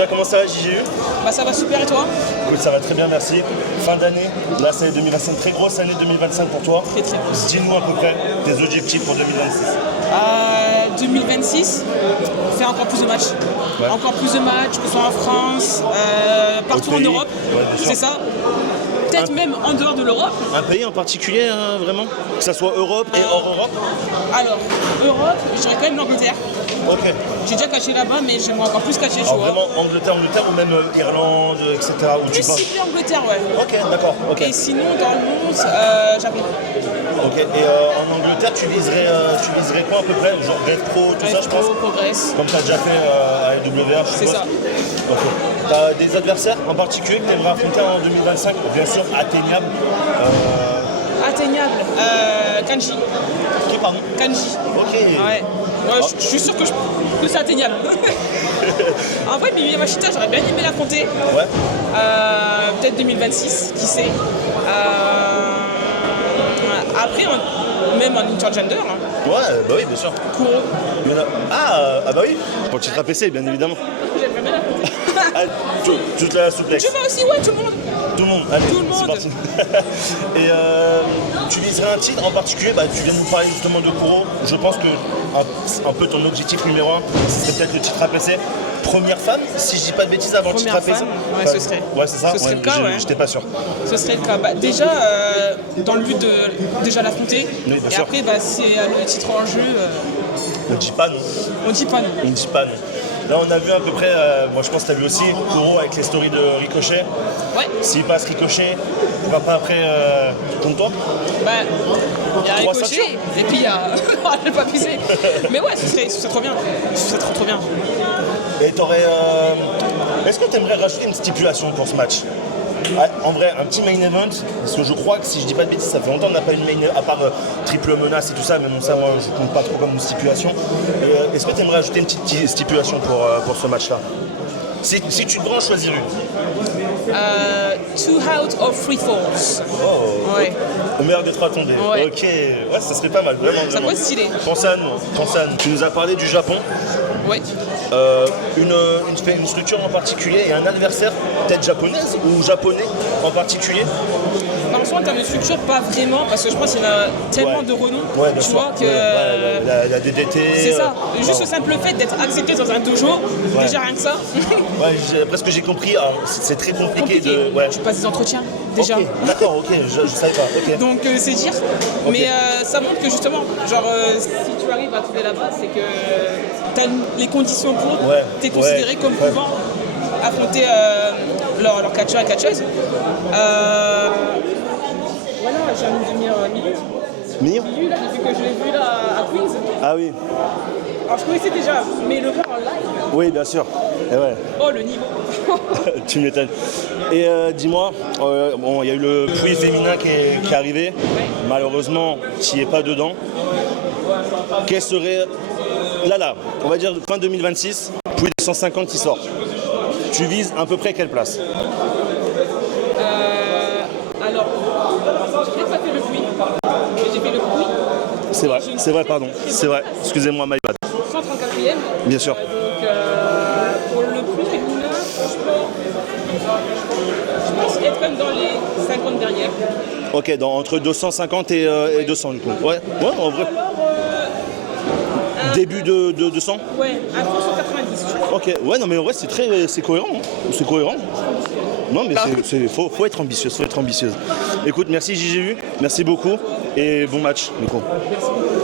Déjà, comment ça va, JGU? Bah ça va super et toi? Écoute, ça va très bien, merci. Fin d'année, là c'est 2025, très grosse année 2025 pour toi. Très très grosse. Dis-nous à peu près tes objectifs pour 2026. 2026, faire encore plus de matchs. Ouais. Encore plus de matchs, que ce soit en France, partout Au en pays. Europe. Ouais, bien sûr. C'est ça. Peut-être même en dehors de l'Europe. Un pays en particulier, vraiment? Que ça soit Europe et hors Europe? Alors, Europe, je dirais quand même l'Angleterre. Ok. J'ai déjà caché là-bas, mais j'aimerais encore plus cacher, tu Alors vois. vraiment Angleterre ou même Irlande, etc. Où tu Plus penses? ciblé Angleterre, ouais. Ok, d'accord. Ok. Et sinon, dans le monde, Japon. Ok. Et en Angleterre, tu viserais quoi à peu près? Genre Dev Pro, tout ça, je pense. Progress. Comme tu as déjà fait à LWR, je C'est suppose. ça. Ok. Tu as des adversaires en particulier que tu aimerais affronter en 2025? Bien sûr, atteignables. Atteignable. Kanji. Qui, pardon? Kanji. Ok. Ouais. Ouais, je suis sûr que c'est atteignable. En vrai, Mimi Yamashita, j'aurais bien aimé l'affronter. Ouais. Peut-être 2026, qui sait. Après, même en intergender, hein. Ouais, bah oui, bien sûr. Kuro. Il y en a... Ah bah oui. Pour le titre APC, bien évidemment. J'aimerais bien l'affronter. Ah, toute la souplesse. Je veux aussi, ouais, tout le monde. Tout le monde, allez, Tout le c'est monde. parti. Et tu viserais un titre en particulier, tu viens de nous parler justement de Kuro. Je pense que un peu ton objectif numéro 1, c'est peut-être le titre APC. Première femme, si je dis pas de bêtises, avant le titre Première APC. femme, ouais, ce serait. Ouais, c'est ça. Ce serait le cas, ouais. J'étais pas sûr. Ce serait le cas. Bah, déjà, dans le but de déjà l'affronter. Oui, bien et sûr. après, c'est le titre en jeu. On dit pas non. On dit pas non. On dit pas non. Là, on a vu à peu près, moi je pense que tu as vu aussi Kuro avec les stories de Ricochet. Ouais. S'il passe Ricochet, pourquoi pas après contre toi? Bah, il y a Trois Ricochet, ceintures. et puis il y a. Je vais pas pisser. Mais ouais, ce serait trop bien. Ce serait trop bien. Et t'aurais. Est-ce que tu aimerais rajouter une stipulation pour ce match? Ouais, en vrai, un petit main event, parce que je crois que si je dis pas de bêtises, ça fait longtemps qu'on n'a pas une main event, à part triple menace et tout ça, mais bon, ça, moi, je compte pas trop comme une stipulation. Est-ce que tu aimerais ajouter une petite stipulation pour ce match-là? Si tu devrais en choisir une. 2 out of 3 falls. Oh, Ouais. au meilleur des 3 tombés. Ouais. Ok, ouais, ça serait pas mal, vraiment. Ça peut être stylé. Pense à nous, pense à nous. Tu nous as parlé du Japon. Ouais. Une structure en particulier et un adversaire, peut-être japonaise ou japonais en particulier? En soi, en termes de structure, pas vraiment, parce que je pense qu'il y en a tellement Ouais. de renom, Ouais, bien tu sûr. vois, que... Ouais, la DDT. C'est ça. Juste non. le simple fait d'être accepté dans un dojo, déjà rien que ça. Ouais, après ce que j'ai compris, alors, c'est très compliqué de. Ouais. Tu passes des entretiens, déjà. Ok, d'accord, ok, je savais pas. Ok. Donc c'est dire. Mais ça montre que justement, genre, si tu arrives à trouver là-bas, c'est que tu as les conditions pour, Ouais. tu es considéré Ouais. comme Ouais. pouvant affronter leur catcheur et catcheuse. Voilà, j'ai un demi-minute. Mire? Là, depuis que je l'ai vu là à Queens. Ah oui. Alors je connaissais déjà, mais le voir en live, Oui, bien sûr. Et ouais. oh le niveau. Tu m'étonnes. Et dis-moi, bon, il y a eu le Pouille féminin qui est arrivé. Malheureusement, tu n'y es pas dedans. Quel serait. Là, on va dire fin 2026, Pouille 250 qui sort. Tu vises à peu près quelle place? Alors, j'ai peut-être pas fait le bruit, mais j'ai fait le bruit. C'est vrai, pardon. C'est vrai. Excusez-moi, my bad. 134e. Bien sûr. Donc, pour le plus féminin, je pense être comme dans les 50 dernières. Ok, entre 250 et 200 du coup. Ouais, en vrai. Début de 200? Ouais, un peu 190. Ok, ouais, non mais en vrai c'est cohérent. Hein. C'est cohérent. Non mais faut être ambitieuse, Écoute, merci JGU, merci beaucoup et bon match Nico. Merci beaucoup.